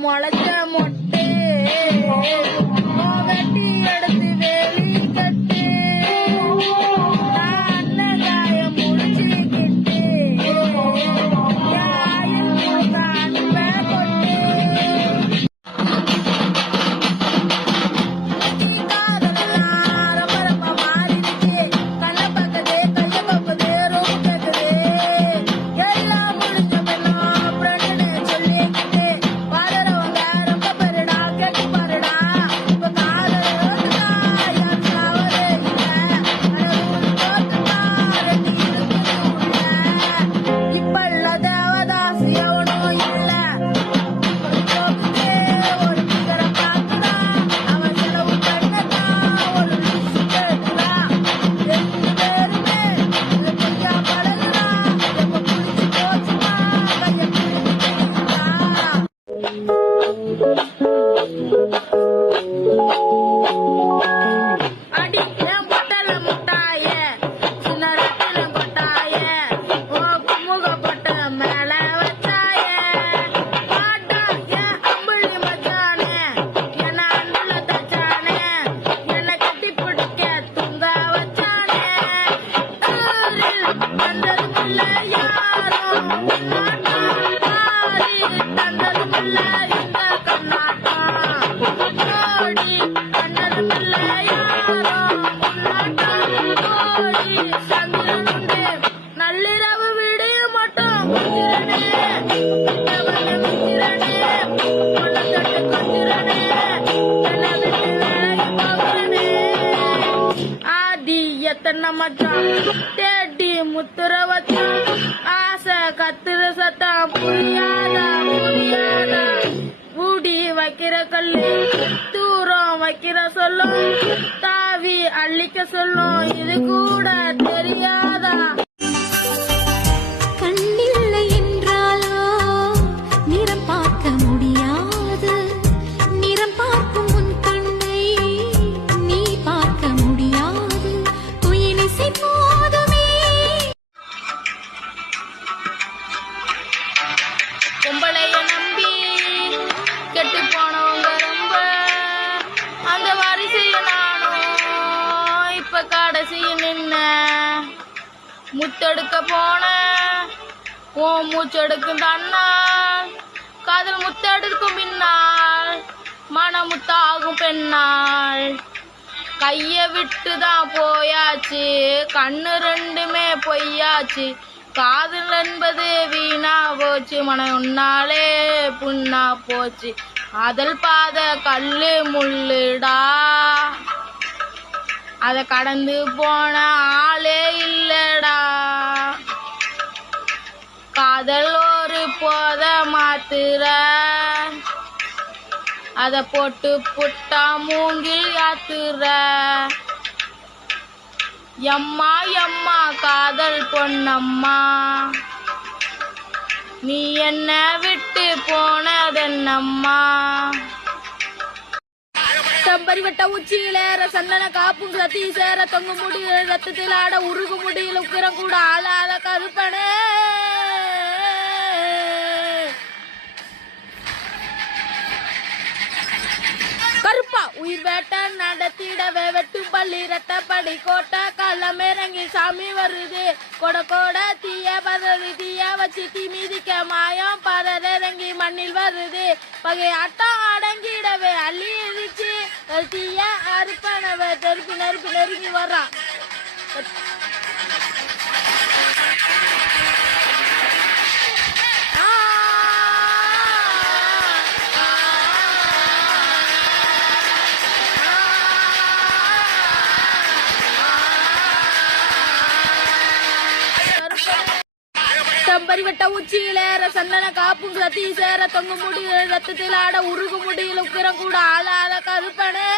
முளைச்ச மொட்டே வெட்டி எடுத்து வேலி கட்டு அன்னகாய முடிச்சுக்கிட்டு அன்ப கொட்டு காதலாம் ரொம்ப ரொம்ப மாறிடுச்சு கண்ண பக்கதே கைய பக்கதே ரொம்ப கேக்குது எல்லாம் முடிஞ்ச பெண்ணா ஃப்ரெண்டுன்னு சொல்லிக்கிட்டு நள்ளிரவு விடிய மட்டும் ஆடி எத்தனை மச்சான் தேடி முத்துற வச்சான் ஆசை கத்துற சத்தம் புரியாதா புரியாதா ஊடி வைக்கிற கல்லு தூரம் வைக்கிற சொல்லும் தாவி அள்ளிக்க சொல்லும் இது கூட தெரியாதா கண்ணில்லை என்றாலோ நிறம் பார்க்க முடியாது நிறம் பார்க்கும் உன் கண்ணை நீ பார்க்க முடியாது துயிலிசை போதுமே பொம்பளைய நம்பி கெட்டு போனவங்க ரொம்ப அந்த வரிசைய நானும் இப்ப கடைசிய நின்ன முத்தெடுக்க போன ஓ மூச்செடுக்கும் தன்னால் காதல் முத்தெடுக்கும் பின்னால் மனமுத்தாகும் பெண்ணாள் கைய விட்டுதான் போயாச்சு கண்ணு ரெண்டுமே பொய்யாச்சு காதல் என்பது வீணா போச்சு மனம் உன்னாலே புண்ணா போச்சு காதல் பாத கல்லு முள்ளுடா அத கடந்து போன ஆளே இல்லடா காதல் ஒரு போத மாத்துற அத போட்டு புட்டா மூங்கில் யாத்துற எம்மா எம்மா காதல் பொன்னம்மா நீ என்ன விட்டு போனதென்னம்மா செம்பரி வட்ட உச்சியிலேற சந்தன காப்பும் சத்தி சேர தொங்கு முடியல ரத்தத்தில் ஆட உருகு முடியல உக்கிரம் கூட ஆளாத கருப்பனே கருப்பா உயிர் வேட்ட நடத்திடவே வெட்டும் பள்ளி ரெட்டப்படி கோட்டை காலம் இறங்கி சாமி வருது கொட கொட தீய பதறி தீய வச்சு தீ மீதிக்க மாயம் பதற இறங்கி மண்ணில் வருது பகை ஆட்டம் அடங்கிடவே அள்ளி எரிச்சு தீய அறுப்பனவை நெருப்பி நெருப்பி நெருங்கி வர்றான் சரிவட்ட உச்சியிலேற சந்தன காப்பும் சத்தி சேர தொங்கு முடி ரத்தத்தில் ஆட உருகு முடியில் உக்கிரம் கூட ஆளாத கருப்பனே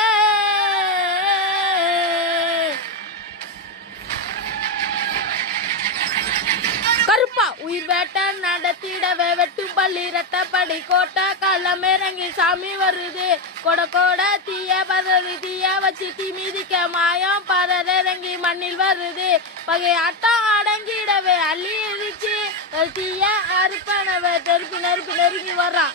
கருப்பா உயிர் வேட்ட நடத்திடவே வெட்டும் பள்ளி ரட்டப்படி கோட்டை காலம் இறங்கி சாமி வருது கொட கொட தீய பதறி தீய வச்சு தீ மீதிக்க மாயம் பதற இறங்கி மண்ணில் வருது பகை ஆட்டம் அடங்கிடவே அள்ளி இடிச்சு தீய அறுப்பனவே நெருப்பி நெருப்பி நெருங்கி வர்றான்